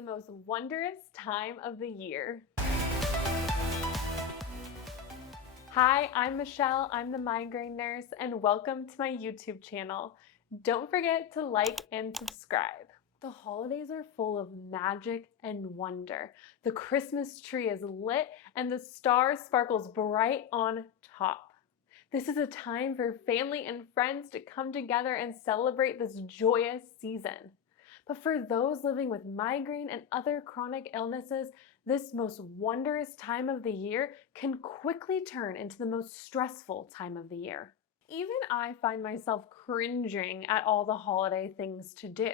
the most wondrous time of the year. Hi, I'm Michelle, I'm the Migraine Nurse, and welcome to my YouTube channel. Don't forget to like and subscribe. The holidays are full of magic and wonder. The Christmas tree is lit and the star sparkles bright on top. This is a time for family and friends to come together and celebrate this joyous season. But for those living with migraine and other chronic illnesses, this most wondrous time of the year can quickly turn into the most stressful time of the year. Even I find myself cringing at all the holiday things to do.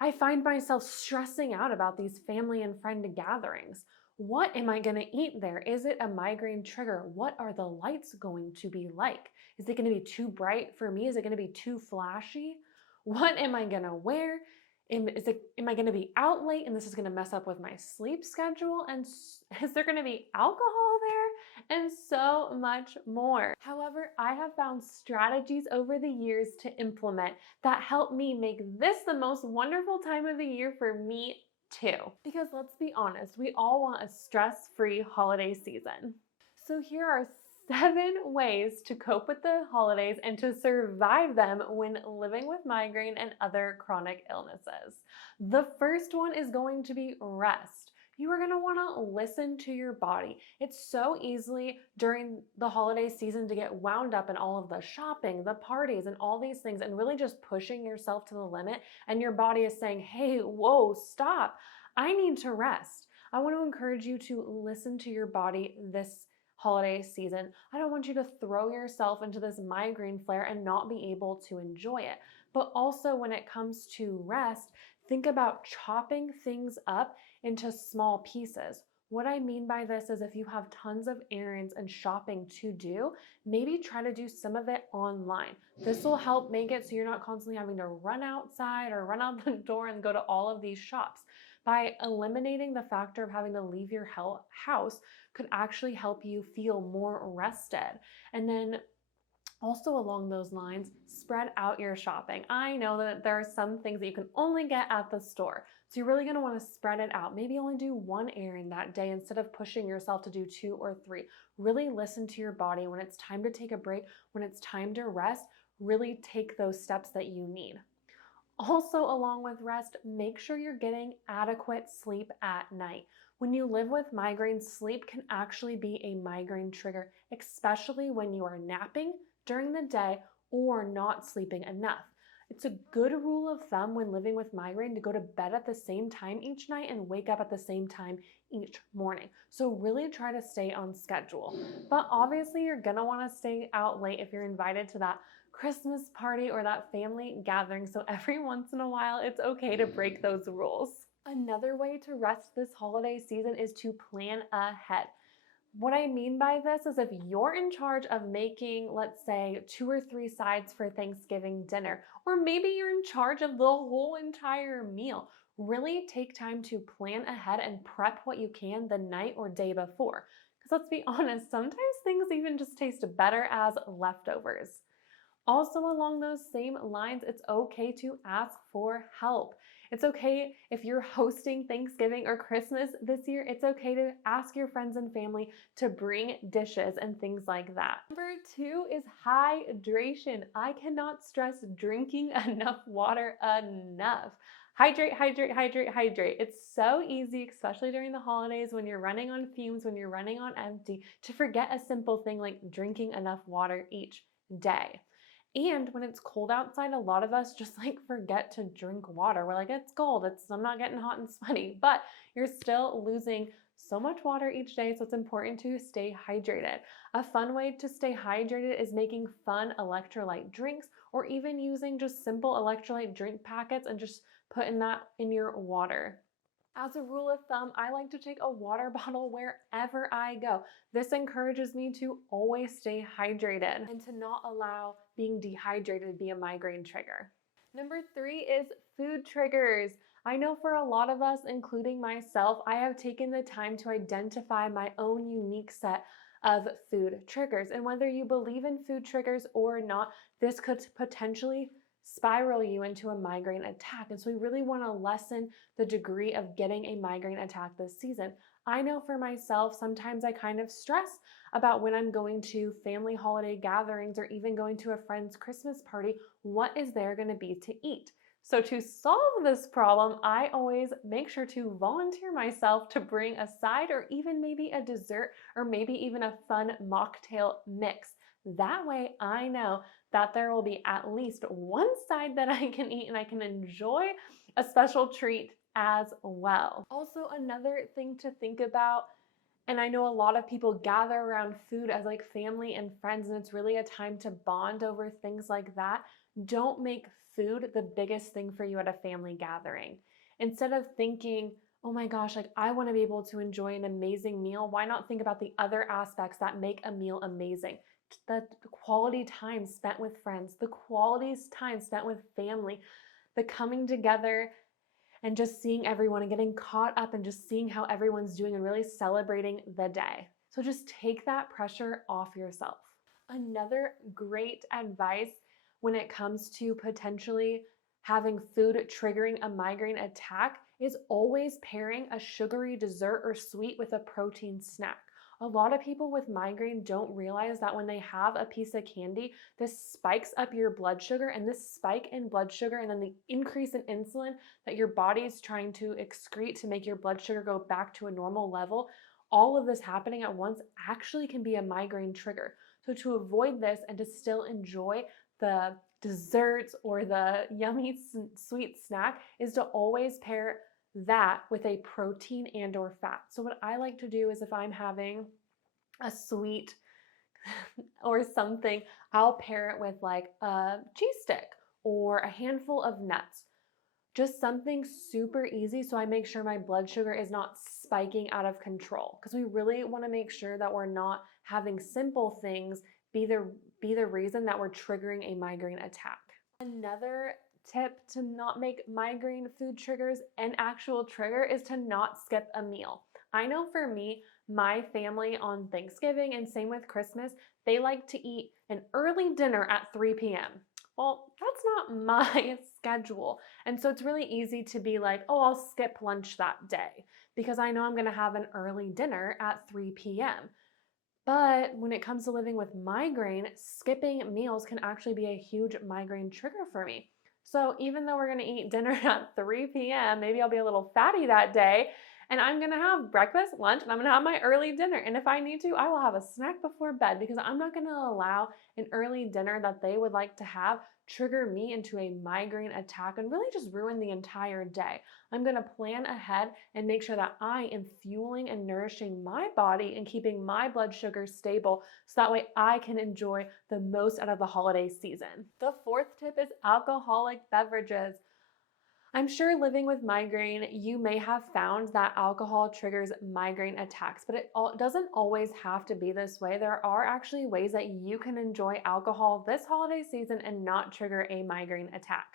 I find myself stressing out about these family and friend gatherings. What am I going to eat there? Is it a migraine trigger? What are the lights going to be like? Is it going to be too bright for me? Is it going to be too flashy? What am I going to wear? Am I going to be out late and this is going to mess up with my sleep schedule? And is there going to be alcohol there? And so much more. However, I have found strategies over the years to implement that help me make this the most wonderful time of the year for me too. Because let's be honest, we all want a stress-free holiday season. So here are 7 ways to cope with the holidays and to survive them when living with migraine and other chronic illnesses. The first one is going to be rest. You are going to want to listen to your body. It's so easy during the holiday season to get wound up in all of the shopping, the parties, and all these things, and really just pushing yourself to the limit. And your body is saying, hey, whoa, stop. I need to rest. I want to encourage you to listen to your body this holiday season. I don't want you to throw yourself into this migraine flare and not be able to enjoy it. But also when it comes to rest, think about chopping things up into small pieces. What I mean by this is if you have tons of errands and shopping to do, maybe try to do some of it online. This will help make it so you're not constantly having to run outside or run out the door and go to all of these shops. By eliminating the factor of having to leave your house could actually help you feel more rested. And then also along those lines, spread out your shopping. I know that there are some things that you can only get at the store. So you're really going to want to spread it out. Maybe only do 1 errand that day instead of pushing yourself to do 2 or 3. Really listen to your body when it's time to take a break, when it's time to rest, really take those steps that you need. Also, along with rest, make sure you're getting adequate sleep at night. When you live with migraine, sleep can actually be a migraine trigger, especially when you are napping during the day or not sleeping enough. It's a good rule of thumb when living with migraine to go to bed at the same time each night and wake up at the same time each morning. So really try to stay on schedule. But obviously you're gonna wanna stay out late if you're invited to that Christmas party or that family gathering. So every once in a while, it's okay to break those rules. Another way to rest this holiday season is to plan ahead. What I mean by this is if you're in charge of making, let's say, 2 or 3 sides for Thanksgiving dinner, or maybe you're in charge of the whole entire meal, really take time to plan ahead and prep what you can the night or day before. Because let's be honest, sometimes things even just taste better as leftovers. Also along those same lines, it's okay to ask for help. It's okay if you're hosting Thanksgiving or Christmas this year, it's okay to ask your friends and family to bring dishes and things like that. Number 2 is hydration. I cannot stress drinking enough water enough. Hydrate, hydrate, hydrate, hydrate. It's so easy, especially during the holidays when you're running on fumes, when you're running on empty, to forget a simple thing like drinking enough water each day. And when it's cold outside, a lot of us just forget to drink water. We're like, it's cold, I'm not getting hot and sweaty, but you're still losing so much water each day, so it's important to stay hydrated. A fun way to stay hydrated is making fun electrolyte drinks or even using just simple electrolyte drink packets and just putting that in your water. As a rule of thumb, I like to take a water bottle wherever I go. This encourages me to always stay hydrated and to not allow being dehydrated to be a migraine trigger. Number 3 is food triggers. I know for a lot of us, including myself, I have taken the time to identify my own unique set of food triggers. And whether you believe in food triggers or not, this could potentially spiral you into a migraine attack. And so we really want to lessen the degree of getting a migraine attack this season. I know for myself, sometimes I kind of stress about when I'm going to family holiday gatherings or even going to a friend's Christmas party, what is there going to be to eat? So to solve this problem, I always make sure to volunteer myself to bring a side or even maybe a dessert or maybe even a fun mocktail mix. That way I know that there will be at least one side that I can eat and I can enjoy a special treat as well. Also, another thing to think about, and I know a lot of people gather around food as like family and friends, and it's really a time to bond over things like that. Don't make food the biggest thing for you at a family gathering. Instead of thinking, oh my gosh, like I want to be able to enjoy an amazing meal, why not think about the other aspects that make a meal amazing? The quality time spent with friends, the quality time spent with family, the coming together and just seeing everyone and getting caught up and just seeing how everyone's doing and really celebrating the day. So just take that pressure off yourself. Another great advice when it comes to potentially having food triggering a migraine attack is always pairing a sugary dessert or sweet with a protein snack. A lot of people with migraine don't realize that when they have a piece of candy, this spikes up your blood sugar, and this spike in blood sugar and then the increase in insulin that your body's trying to excrete to make your blood sugar go back to a normal level, all of this happening at once actually can be a migraine trigger. So to avoid this and to still enjoy the desserts or the yummy sweet snack is to always pair that with a protein and or fat. So what I like to do is if I'm having a sweet or something, I'll pair it with like a cheese stick or a handful of nuts. Just something super easy so I make sure my blood sugar is not spiking out of control, because we really want to make sure that we're not having simple things be the reason that we're triggering a migraine attack. Another tip to not make migraine food triggers an actual trigger is to not skip a meal. I know for me, my family on Thanksgiving and same with Christmas, they like to eat an early dinner at 3 p.m. Well, that's not my schedule. And so it's really easy to be like, oh, I'll skip lunch that day because I know I'm going to have an early dinner at 3 p.m. But when it comes to living with migraine, skipping meals can actually be a huge migraine trigger for me. So even though we're going to eat dinner at 3 p.m., maybe I'll be a little fatty that day, and I'm going to have breakfast, lunch, and I'm going to have my early dinner. And if I need to, I will have a snack before bed, because I'm not going to allow an early dinner that they would like to have trigger me into a migraine attack and really just ruin the entire day. I'm going to plan ahead and make sure that I am fueling and nourishing my body and keeping my blood sugar stable so that way I can enjoy the most out of the holiday season. The fourth tip is alcoholic beverages. I'm sure living with migraine, you may have found that alcohol triggers migraine attacks, but it doesn't always have to be this way. There are actually ways that you can enjoy alcohol this holiday season and not trigger a migraine attack.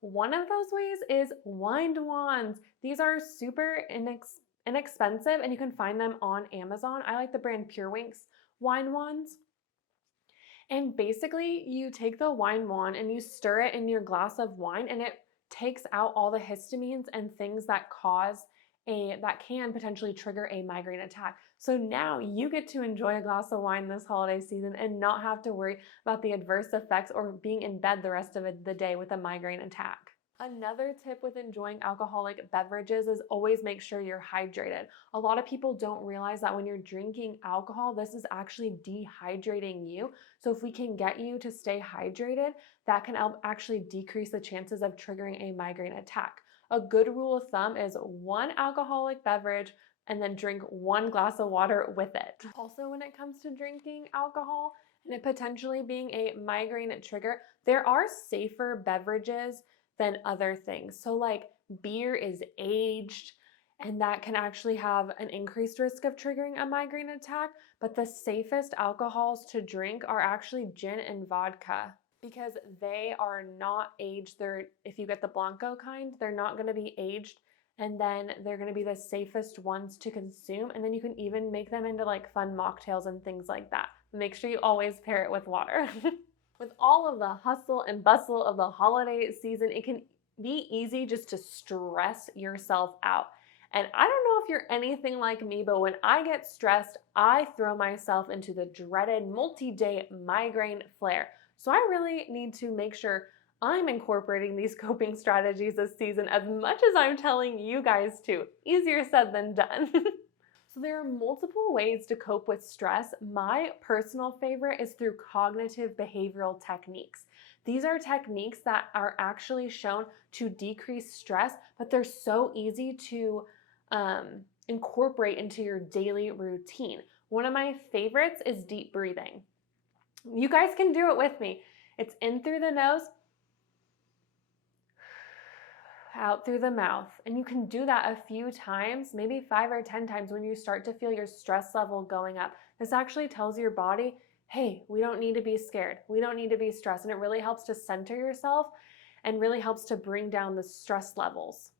One of those ways is wine wands. These are super inexpensive and you can find them on Amazon. I like the brand Pure Winks wine wands. And basically you take the wine wand and you stir it in your glass of wine, and it takes out all the histamines and things that can potentially trigger a migraine attack. So now you get to enjoy a glass of wine this holiday season and not have to worry about the adverse effects or being in bed the rest of the day with a migraine attack. Another tip with enjoying alcoholic beverages is always make sure you're hydrated. A lot of people don't realize that when you're drinking alcohol, this is actually dehydrating you. So if we can get you to stay hydrated, that can actually decrease the chances of triggering a migraine attack. A good rule of thumb is 1 alcoholic beverage and then drink 1 glass of water with it. Also, when it comes to drinking alcohol and it potentially being a migraine trigger, there are safer beverages than other things. So like beer is aged, and that can actually have an increased risk of triggering a migraine attack, but the safest alcohols to drink are actually gin and vodka, because they are not aged. If you get the Blanco kind, they're not going to be aged, and then they're going to be the safest ones to consume, and then you can even make them into like fun mocktails and things like that. Make sure you always pair it with water. With all of the hustle and bustle of the holiday season, it can be easy just to stress yourself out. And I don't know if you're anything like me, but when I get stressed, I throw myself into the dreaded multi-day migraine flare. So I really need to make sure I'm incorporating these coping strategies this season as much as I'm telling you guys to. Easier said than done. So there are multiple ways to cope with stress. My personal favorite is through cognitive behavioral techniques. These are techniques that are actually shown to decrease stress, but they're so easy to incorporate into your daily routine. One of my favorites is deep breathing. You guys can do it with me. It's in through the nose, out through the mouth. And you can do that a few times, maybe 5 or 10 times when you start to feel your stress level going up. This actually tells your body, hey, we don't need to be scared. We don't need to be stressed. And it really helps to center yourself and really helps to bring down the stress levels.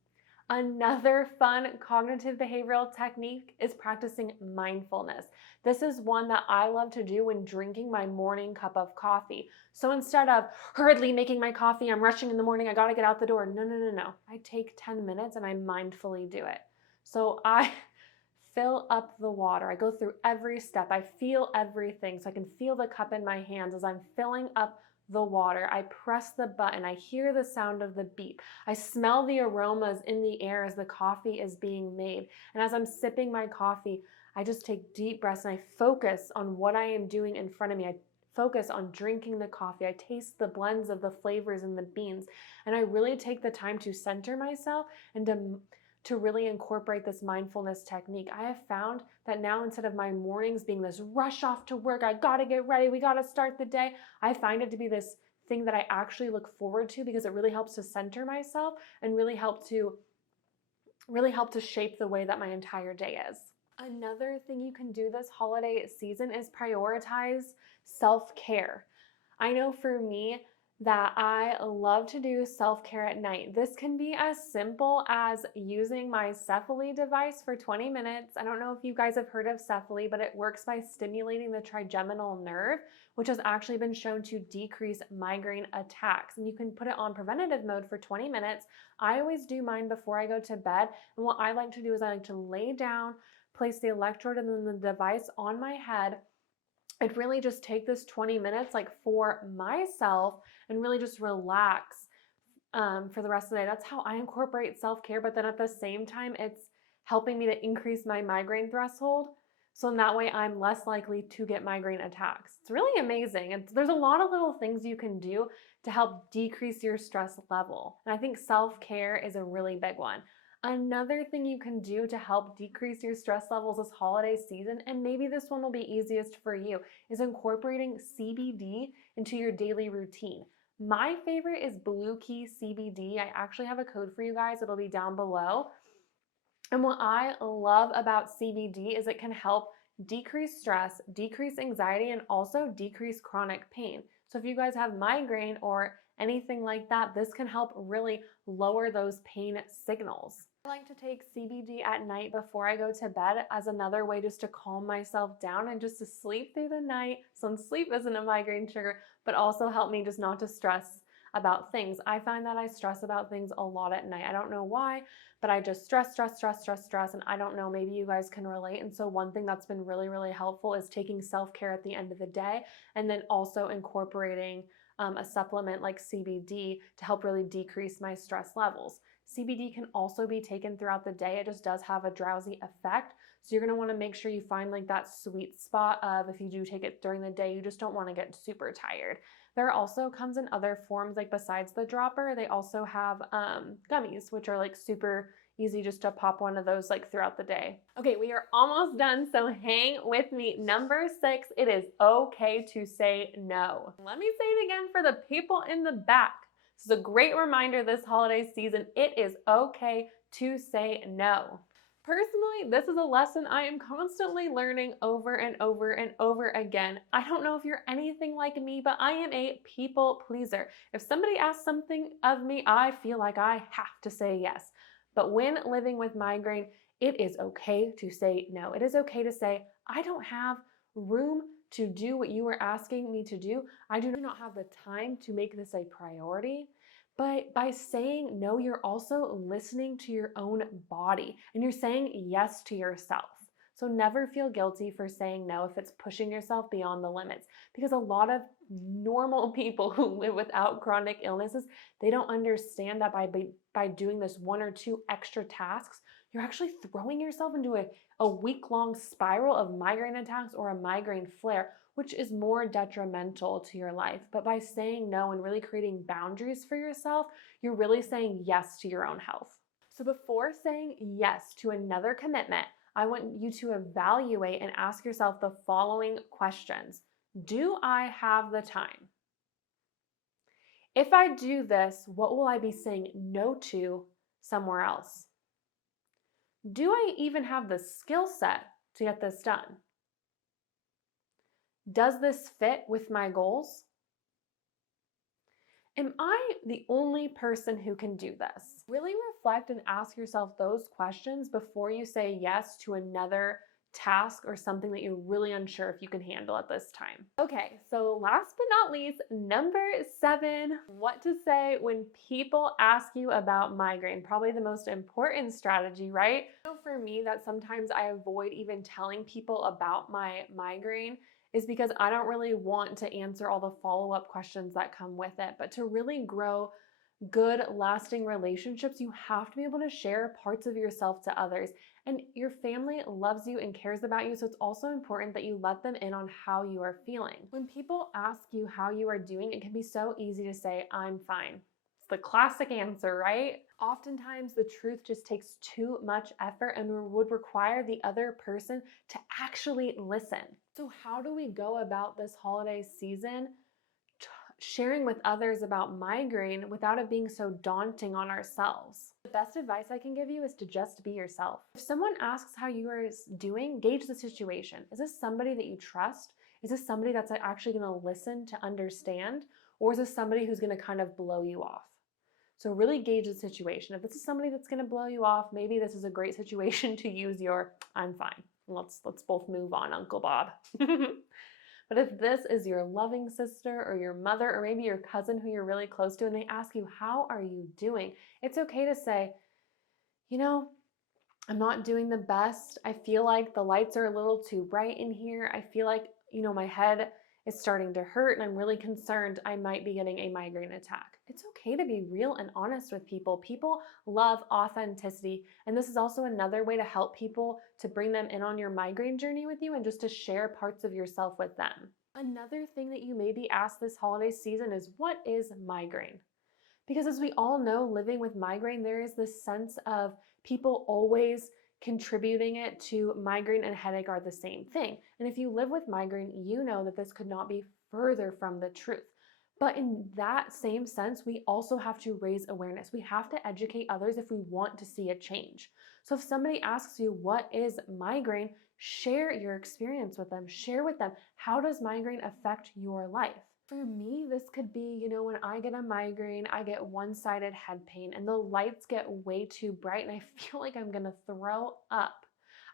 Another fun cognitive behavioral technique is practicing mindfulness. This is one that I love to do when drinking my morning cup of coffee. So instead of hurriedly making my coffee, I'm rushing in the morning, I gotta get out the door. No. I take 10 minutes and I mindfully do it. So I fill up the water. I go through every step. I feel everything. So I can feel the cup in my hands as I'm filling up the water. I press the button. I hear the sound of the beep. I smell the aromas in the air as the coffee is being made. And as I'm sipping my coffee, I just take deep breaths and I focus on what I am doing in front of me. I focus on drinking the coffee. I taste the blends of the flavors in the beans. And I really take the time to center myself and to really incorporate this mindfulness technique. I have found that now, instead of my mornings being this rush off to work, I gotta get ready, we gotta start the day, I find it to be this thing that I actually look forward to because it really helps to center myself and really help to shape the way that my entire day is. Another thing you can do this holiday season is prioritize self-care. I know for me, that I love to do self-care at night. This can be as simple as using my Cephally device for 20 minutes. I don't know if you guys have heard of Cephally, but it works by stimulating the trigeminal nerve, which has actually been shown to decrease migraine attacks. And you can put it on preventative mode for 20 minutes. I always do mine before I go to bed. And what I like to do is I like to lay down, place the electrode and then the device on my head. I'd really just take this 20 minutes like for myself and really just relax for the rest of the day. That's how I incorporate self-care, but then at the same time, it's helping me to increase my migraine threshold. So in that way, I'm less likely to get migraine attacks. It's really amazing. And there's a lot of little things you can do to help decrease your stress level. And I think self-care is a really big one. Another thing you can do to help decrease your stress levels this holiday season, and maybe this one will be easiest for you, is incorporating CBD into your daily routine. My favorite is Blue Key CBD. I actually have a code for you guys. It'll be down below. And what I love about CBD is it can help decrease stress, decrease anxiety, and also decrease chronic pain. So if you guys have migraine or anything like that, this can help really lower those pain signals. I like to take CBD at night before I go to bed as another way just to calm myself down and just to sleep through the night. So sleep isn't a migraine trigger, but also help me just not to stress about things. I find that I stress about things a lot at night. I don't know why, but I just stress, and I don't know, maybe you guys can relate. And so one thing that's been really, really helpful is taking self-care at the end of the day and then also incorporating a supplement like CBD to help really decrease my stress levels. CBD can also be taken throughout the day. It just does have a drowsy effect. So you're going to want to make sure you find like that sweet spot of if you do take it during the day, you just don't want to get super tired. There also comes in other forms, like besides the dropper, they also have gummies, which are like super easy just to pop one of those like throughout the day. Okay, we are almost done, so hang with me. Number 6, it is okay to say no. Let me say it again for the people in the back. This is a great reminder this holiday season. It is okay to say no. Personally, this is a lesson I am constantly learning over and over and over again. I don't know if you're anything like me, but I am a people pleaser. If somebody asks something of me, I feel like I have to say yes. But when living with migraine, it is okay to say no. It is okay to say, I don't have room to do what you are asking me to do. I do not have the time to make this a priority. But by saying no, you're also listening to your own body and you're saying yes to yourself. So never feel guilty for saying no if it's pushing yourself beyond the limits, because a lot of normal people who live without chronic illnesses, they don't understand that by doing this 1 or 2 extra tasks, you're actually throwing yourself into a week-long spiral of migraine attacks or a migraine flare, which is more detrimental to your life. But by saying no and really creating boundaries for yourself, you're really saying yes to your own health. So before saying yes to another commitment, I want you to evaluate and ask yourself the following questions. Do I have the time? If I do this, what will I be saying no to somewhere else? Do I even have the skill set to get this done? Does this fit with my goals? Am I the only person who can do this? Really reflect and ask yourself those questions before you say yes to another task or something that you're really unsure if you can handle at this time. Okay, so last but not least, number 7, what to say when people ask you about migraine. Probably the most important strategy, right? For me, that sometimes I avoid even telling people about my migraine is because I don't really want to answer all the follow-up questions that come with it. But to really grow good, lasting relationships, you have to be able to share parts of yourself to others. And your family loves you and cares about you, so it's also important that you let them in on how you are feeling. When people ask you how you are doing, it can be so easy to say, I'm fine. It's the classic answer, right? Oftentimes, the truth just takes too much effort and would require the other person to actually listen. So how do we go about this holiday season sharing with others about migraine without it being so daunting on ourselves? The best advice I can give you is to just be yourself. If someone asks how you are doing, gauge the situation. Is this somebody that you trust? Is this somebody that's actually going to listen to understand? Or is this somebody who's going to kind of blow you off? So really gauge the situation. If this is somebody that's going to blow you off, maybe this is a great situation to use your I'm fine. Let's both move on, Uncle Bob. But if this is your loving sister or your mother or maybe your cousin who you're really close to and they ask you, how are you doing? It's okay to say, you know, I'm not doing the best. I feel like the lights are a little too bright in here. I feel like, my head is starting to hurt and I'm really concerned I might be getting a migraine attack. It's okay to be real and honest with people. People love authenticity. And this is also another way to help people to bring them in on your migraine journey with you and just to share parts of yourself with them. Another thing that you may be asked this holiday season is, what is migraine? Because as we all know, living with migraine, there is this sense of people always contributing it to migraine and headache are the same thing. And if you live with migraine, you know that this could not be further from the truth. But in that same sense, we also have to raise awareness. We have to educate others if we want to see a change. So if somebody asks you, what is migraine? Share your experience with them. Share with them, how does migraine affect your life? For me, this could be, when I get a migraine, I get one-sided head pain and the lights get way too bright and I feel like I'm gonna throw up.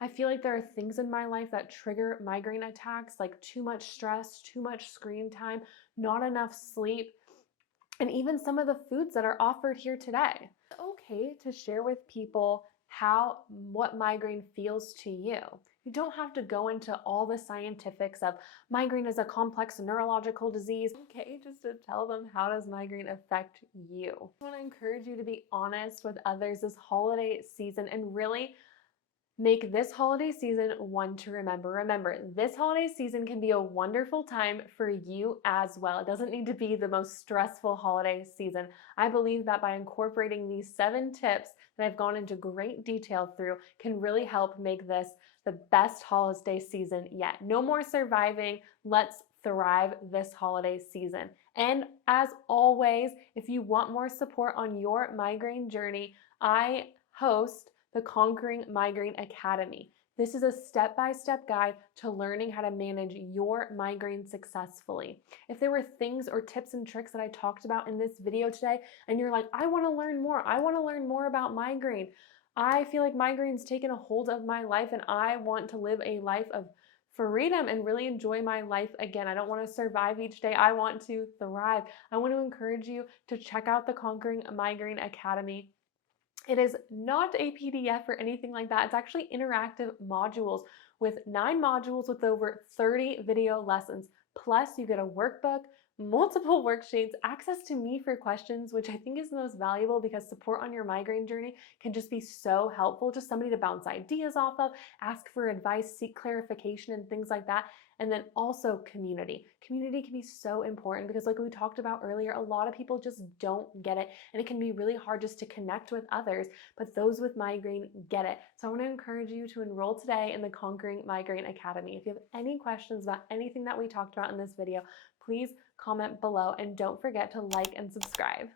I feel like there are things in my life that trigger migraine attacks, like too much stress, too much screen time, not enough sleep, and even some of the foods that are offered here today. It's okay to share with people what migraine feels to you. You don't have to go into all the scientifics of migraine is a complex neurological disease. Okay, just to tell them, how does migraine affect you? I want to encourage you to be honest with others this holiday season and really make this holiday season one to remember. Remember, this holiday season can be a wonderful time for you as well. It doesn't need to be the most stressful holiday season. I believe that by incorporating these 7 tips that I've gone into great detail through can really help make this the best holiday season yet. No more surviving. Let's thrive this holiday season. And as always, if you want more support on your migraine journey, I host the Conquering Migraine Academy. This is a step-by-step guide to learning how to manage your migraine successfully. If there were things or tips and tricks that I talked about in this video today, and you're like, I want to learn more about migraine. I feel like migraine's taken a hold of my life and I want to live a life of freedom and really enjoy my life again. I don't want to survive each day. I want to thrive. I want to encourage you to check out the Conquering Migraine Academy. It is not a PDF or anything like that. It's actually interactive modules with 9 modules with over 30 video lessons. Plus, you get a workbook, multiple worksheets, access to me for questions, which I think is the most valuable because support on your migraine journey can just be so helpful. Just somebody to bounce ideas off of, ask for advice, seek clarification, and things like that. And then also community. Community can be so important because like we talked about earlier, a lot of people just don't get it. And it can be really hard just to connect with others, but those with migraine get it. So I want to encourage you to enroll today in the Conquering Migraine Academy. If you have any questions about anything that we talked about in this video, please comment below and don't forget to like and subscribe.